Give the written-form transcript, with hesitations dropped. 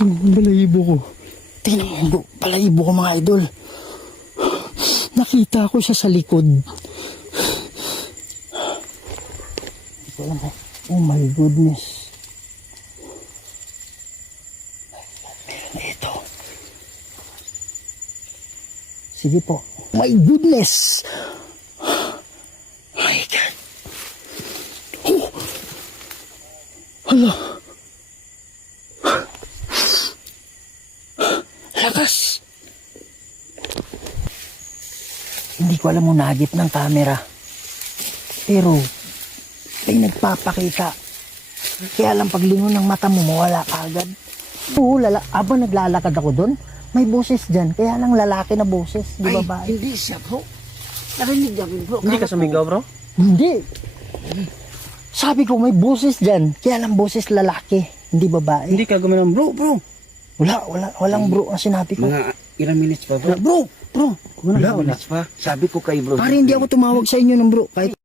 Balahibo ko. Tingnan mo bro, balahibo ko mga idol. Nakita ko siya sa likod. Oh my goodness. Ito. Sige po. My goodness. My God. Oh. Hala. Lakas. Hindi ko alam mo nagip ng camera. Pero ay nagpapakita. Kaya lang paglingon ng mata mo, mawala ka agad. Oo, habang naglalakad ako doon, may boses dyan. Kaya lang lalaki na boses, di ba ba? Hindi siya bro. Narinig namin bro. Hindi ka sumigaw, bro? Hindi. Sabi ko may boses dyan. Kaya lang boses lalaki, hindi babae. Hindi ka guminom, bro. Walang bro ang sinabi ko. Mga ilang minutes pa bro. Bro, Ilang minutes pa. Sabi ko kay bro. pare hindi ako tumawag sa inyo ng bro. Kahit